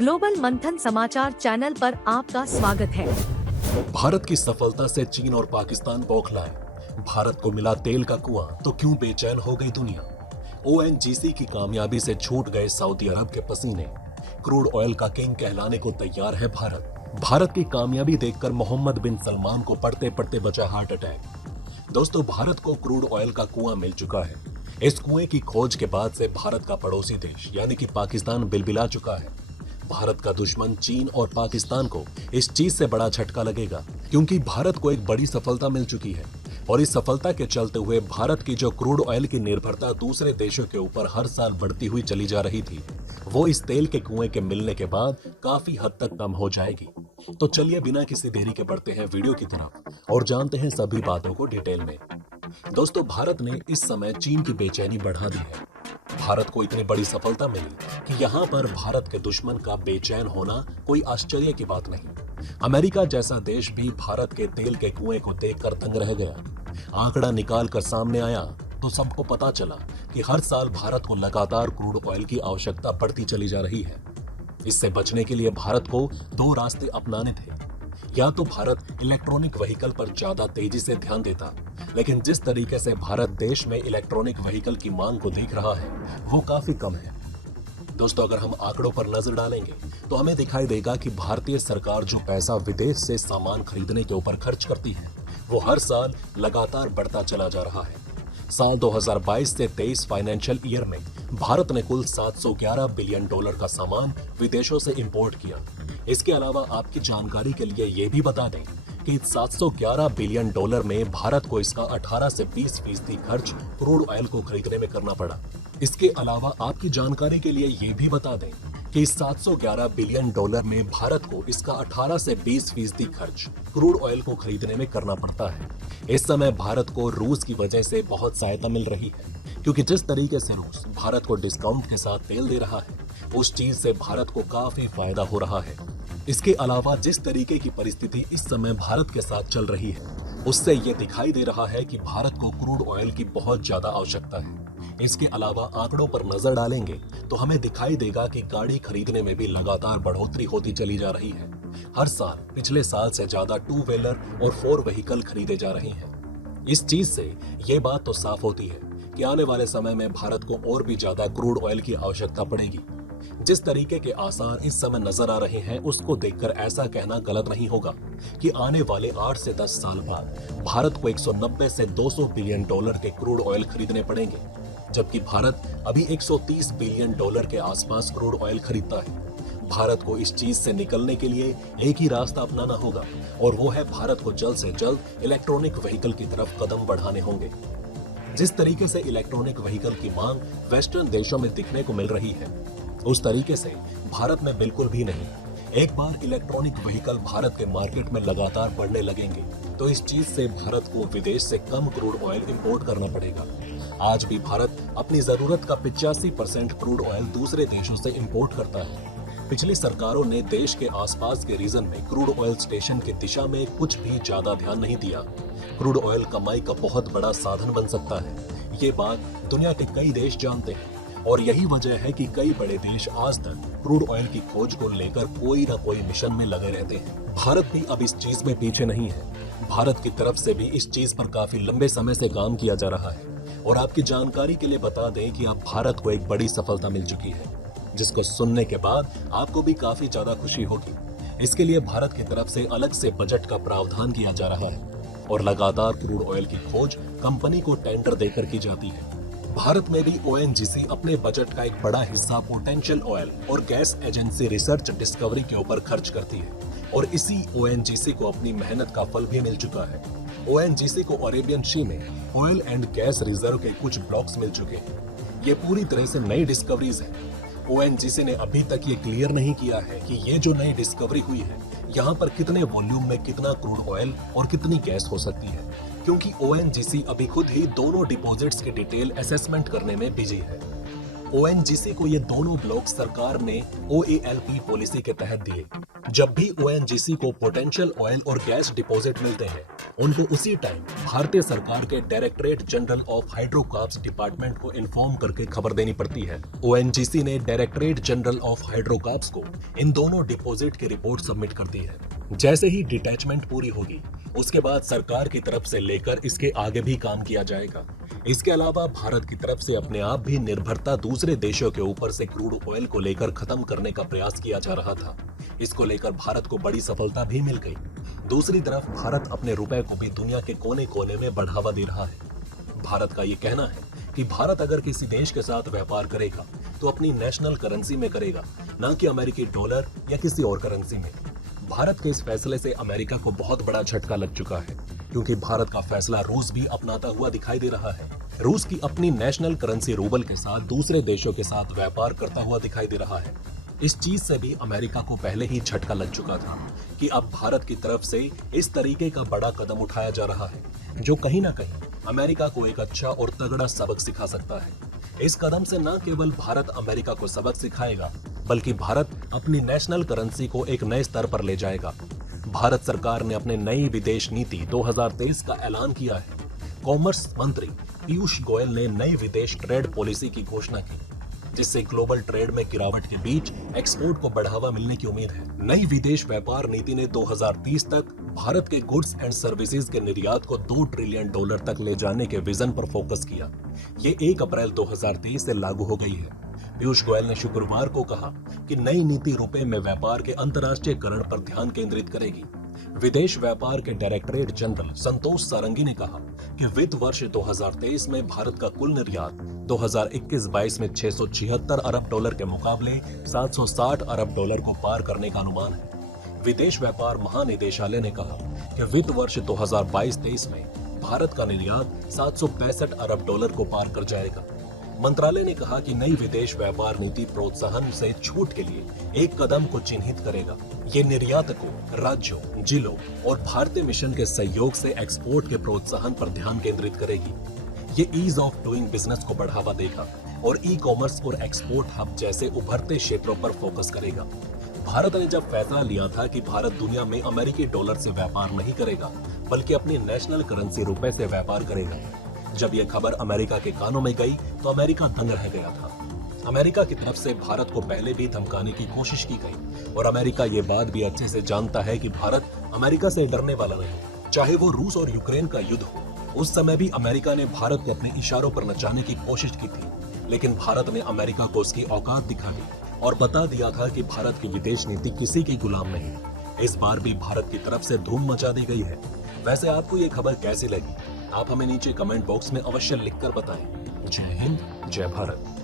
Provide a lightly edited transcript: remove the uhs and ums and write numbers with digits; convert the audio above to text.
Global मंथन समाचार channel पर आपका स्वागत है। भारत की सफलता से चीन और पाकिस्तान बौखलाए। भारत को मिला तेल का कुआं तो क्यों बेचैन हो गई दुनिया। ओएनजीसी की कामयाबी से छूट गए सऊदी अरब के पसीने। क्रूड ऑयल का किंग कहलाने को तैयार है भारत की कामयाबी देखकर मोहम्मद बिन सलमान को पढ़ते पढ़ते बचा हार्ट अटैक। दोस्तों, भारत को क्रूड ऑयल का कुआं मिल चुका है। इस कुएं की खोज के बाद से भारत का पड़ोसी देश यानी कि पाकिस्तान बिलबिला चुका है। भारत का दुश्मन चीन और पाकिस्तान को इस चीज से बड़ा झटका लगेगा, क्योंकि भारत को एक बड़ी सफलता मिल चुकी है और इस सफलता के चलते हुए भारत की जो क्रूड ऑयल की निर्भरता दूसरे देशों के ऊपर हर साल बढ़ती हुई चली जा रही थी, वो इस तेल के कुएं के मिलने के बाद काफी हद तक कम हो जाएगी। तो चलिए बिना किसी देरी के बढ़ते हैं वीडियो की तरफ और जानते हैं सभी बातों को डिटेल में। दोस्तों, भारत ने इस समय चीन की बेचैनी बढ़ा दी है। भारत को इतनी बड़ी सफलता मिली कि यहाँ पर भारत के दुश्मन का बेचैन होना कोई आश्चर्य की बात नहीं। अमेरिका जैसा देश भी भारत के तेल के कुएं को देखकर दंग रह गया। आंकड़ा निकाल कर सामने आया तो सबको पता चला कि हर साल भारत को लगातार क्रूड ऑयल की आवश्यकता बढ़ती चली जा रही है। इससे बचने के लिए भारत को दो रास्ते अपनाने थे। या तो भारत इलेक्ट्रॉनिक व्हीकल पर ज्यादा तेजी से ध्यान देता, लेकिन जिस तरीके से भारत देश में इलेक्ट्रॉनिक व्हीकल की मांग को देख रहा है वो काफी कम है। दोस्तों, अगर हम आंकड़ों पर नजर डालेंगे तो हमें दिखाई देगा कि भारतीय सरकार जो पैसा विदेश से सामान खरीदने के ऊपर खर्च करती है वो हर साल लगातार बढ़ता चला जा रहा है। साल 2022 से 23 फाइनेंशियल ईयर में भारत ने कुल $711 बिलियन का सामान विदेशों से इंपोर्ट किया। इसके अलावा आपकी जानकारी के लिए ये भी बता दें कि $711 बिलियन में भारत को इसका 18 से 20% खर्च क्रूड ऑयल को खरीदने में करना पड़ा। इसके अलावा आपकी जानकारी के लिए ये भी बता दें कि इस $711 बिलियन में भारत को इसका 18 से 20% खर्च क्रूड ऑयल को खरीदने में करना पड़ता है। इस समय भारत को रूस की वजह से बहुत सहायता मिल रही है, क्योंकि जिस तरीके से रूस भारत को डिस्काउंट के साथ तेल दे रहा है उस चीज से भारत को काफी फायदा हो रहा है। इसके अलावा जिस तरीके की परिस्थिति इस समय भारत के साथ चल रही है उससे ये दिखाई दे रहा है कि भारत को क्रूड ऑयल की बहुत ज्यादा आवश्यकता है। इसके अलावा आंकड़ों पर नजर डालेंगे तो हमें दिखाई देगा कि गाड़ी खरीदने में भी लगातार बढ़ोतरी होती चली जा रही है। हर साल पिछले साल से ज्यादा 2 व्हीलर और 4 व्हीकल खरीदे जा रहे हैं। इस चीज से ये बात तो साफ होती है कि आने वाले समय में भारत को और भी ज्यादा क्रूड ऑयल की आवश्यकता पड़ेगी। जिस तरीके के आसार इस समय नजर आ रहे हैं उसको देखकर ऐसा कहना गलत नहीं होगा कि आने वाले 8 से 10 साल बाद भारत को 190 से 200 बिलियन डॉलर के क्रूड ऑयल खरीदने पड़ेंगे, जबकि भारत अभी 130 बिलियन डॉलर के आसपास क्रूड ऑयल खरीदता है। भारत को इस चीज से निकलने के लिए एक ही रास्ता अपनाना होगा और वो है भारत को जल्द से जल्द इलेक्ट्रॉनिक व्हीकल की तरफ कदम बढ़ाने होंगे। जिस तरीके से इलेक्ट्रॉनिक व्हीकल की मांग वेस्टर्न देशों में दिखने को मिल रही है उस तरीके से भारत में बिल्कुल भी नहीं। एक बार इलेक्ट्रॉनिक व्हीकल भारत के मार्केट में लगातार बढ़ने लगेंगे तो इस चीज से भारत को विदेश से कम क्रूड ऑयल इंपोर्ट करना पड़ेगा। आज भी भारत अपनी जरूरत का 85% क्रूड ऑयल दूसरे देशों से इंपोर्ट करता है। पिछली सरकारों ने देश के आसपास के रीजन में क्रूड ऑयल स्टेशन की दिशा में कुछ भी ज्यादा ध्यान नहीं दिया। क्रूड ऑयल कमाई का बहुत बड़ा साधन बन सकता है, ये बात दुनिया के कई देश जानते हैं और यही वजह है कि कई बड़े देश आज तक क्रूड ऑयल की खोज को लेकर कोई ना कोई मिशन में लगे रहते हैं। भारत भी अब इस चीज में पीछे नहीं है। भारत की तरफ से भी इस चीज पर काफी लंबे समय से काम किया जा रहा है और आपकी जानकारी के लिए बता दें कि अब भारत को एक बड़ी सफलता मिल चुकी है, जिसको सुनने के बाद आपको भी काफी ज्यादा खुशी होगी। इसके लिए भारत की तरफ से अलग से बजट का प्रावधान किया जा रहा है और लगातार क्रूड ऑयल की खोज कंपनी को टेंडर देकर की जाती है। भारत में भी ओएनजीसी अपने बजट का एक बड़ा हिस्सा पोटेंशियल ऑयल और गैस एजेंसी रिसर्च डिस्कवरी के ऊपर खर्च करती है और इसी ओएनजीसी को अपनी मेहनत का फल भी मिल चुका है। ओएनजीसी को अरेबियन सी में ऑयल एंड गैस रिजर्व के कुछ ब्लॉक्स मिल चुके हैं। ये पूरी तरह से नई डिस्कवरीज है। ओएनजीसी ने अभी तक ये क्लियर नहीं किया है कि ये जो नई डिस्कवरी हुई है यहाँ पर कितने वॉल्यूम में कितना क्रूड ऑयल और कितनी गैस हो सकती है, क्योंकि ओएनजीसी अभी खुद ही दोनों डिपॉजिट्स की डिटेल असेसमेंट करने में बिजी है। ओएनजीसी को ये दोनों ब्लॉक सरकार ने ओएएलपी पॉलिसी के तहत दिए। जब भी ओएनजीसी को पोटेंशियल ऑयल और गैस डिपॉजिट मिलते हैं उनको उसी टाइम भारतीय सरकार के डायरेक्टरेट जनरल ऑफ हाइड्रोकार्ब्स डिपार्टमेंट को इन्फॉर्म करके खबर देनी पड़ती है। ओएनजीसी ने डायरेक्टरेट जनरल ऑफ हाइड्रोकार्ब्स को इन दोनों डिपॉजिट की रिपोर्ट सबमिट कर दी है। जैसे ही डिटैचमेंट पूरी होगी उसके बाद सरकार की तरफ से लेकर इसके आगे भी काम किया जाएगा। इसके अलावा भारत की तरफ से अपने आप भी निर्भरता दूसरे देशों के ऊपर से क्रूड ऑयल को लेकर खत्म करने का प्रयास किया जा रहा था। इसको लेकर भारत को बड़ी सफलता भी मिल गई। दूसरी तरफ भारत अपने रुपए को भी दुनिया के कोने कोने में बढ़ावा दे रहा है। भारत का ये कहना है कि भारत अगर किसी देश के साथ व्यापार करेगा तो अपनी नेशनल करेंसी में करेगा, न कि अमेरिकी डॉलर या किसी और करेंसी में। भारत के इस फैसले से अमेरिका को बहुत बड़ा झटका लग चुका है, क्योंकि भारत का फैसला रूस भी अपनाता हुआ दिखाई दे रहा है। रूस की अपनी नेशनल करेंसी रूबल के साथ दूसरे देशों के साथ व्यापार करता हुआ दिखाई दे रहा है। इस चीज से भी अमेरिका को पहले ही झटका लग चुका था कि अब भारत की तरफ से इस तरीके का बड़ा कदम उठाया जा रहा है, जो कहीं ना कहीं अमेरिका को एक अच्छा और तगड़ा सबक सिखा सकता है। इस कदम से न केवल भारत अमेरिका को सबक सिखाएगा, बल्कि भारत अपनी नेशनल करेंसी को एक नए स्तर पर ले जाएगा। भारत सरकार ने अपने नई विदेश नीति 2023 का ऐलान किया है। कॉमर्स मंत्री पीयूष गोयल ने नई विदेश ट्रेड पॉलिसी की घोषणा की, जिससे ग्लोबल ट्रेड में गिरावट के बीच एक्सपोर्ट को बढ़ावा मिलने की उम्मीद है। नई विदेश व्यापार नीति ने 2030 तक भारत के गुड्स एंड सर्विसेज के निर्यात को $2 ट्रिलियन तक ले जाने के विजन पर फोकस किया। ये 1 अप्रैल 2023 से लागू हो गई है। पीयूष गोयल ने शुक्रवार को कहा कि नई नीति रुपए में व्यापार के अंतर्राष्ट्रीयकरण पर ध्यान केंद्रित करेगी। विदेश व्यापार के डायरेक्टरेट जनरल संतोष सारंगी ने कहा कि वित्त वर्ष 2023 में भारत का कुल निर्यात 2021-22 में $676 अरब के मुकाबले $760 अरब को पार करने का अनुमान है। विदेश व्यापार महानिदेशालय ने कहा कि वित्त वर्ष 2022-23 में भारत का निर्यात $765 अरब को पार कर जाएगा। मंत्रालय ने कहा कि नई विदेश व्यापार नीति प्रोत्साहन से छूट के लिए एक कदम को चिन्हित करेगा। ये निर्यातकों, राज्यों, जिलों और भारतीय मिशन के सहयोग से एक्सपोर्ट के प्रोत्साहन पर ध्यान केंद्रित करेगी। ये ईज ऑफ डूइंग बिजनेस को बढ़ावा देगा और ई कॉमर्स और एक्सपोर्ट हब जैसे उभरते क्षेत्रों पर फोकस करेगा। भारत ने जब फैसला लिया था कि भारत दुनिया में अमेरिकी डॉलर से व्यापार नहीं करेगा, बल्कि अपनी नेशनल करेंसी रुपए से व्यापार करेगा, जब यह खबर अमेरिका के कानों में गई तो अमेरिका दंग रह गया था। अमेरिका की तरफ से भारत को पहले भी धमकाने की कोशिश की गई और अमेरिका ये बात भी अच्छे से जानता है कि भारत अमेरिका से डरने वाला नहीं। चाहे वो रूस और यूक्रेन का युद्ध हो, उस समय भी अमेरिका ने भारत को अपने इशारों पर नचाने की कोशिश की थी, लेकिन भारत ने अमेरिका को उसकी औकात दिखा दी और बता दिया था कि भारत की विदेश नीति किसी की गुलाम नहीं। इस बार भी भारत की तरफ से धूम मचा दी गई है। वैसे आपको ये खबर कैसी लगी? आप हमें नीचे कमेंट बॉक्स में अवश्य लिखकर बताएं। जय हिंद, जय भारत।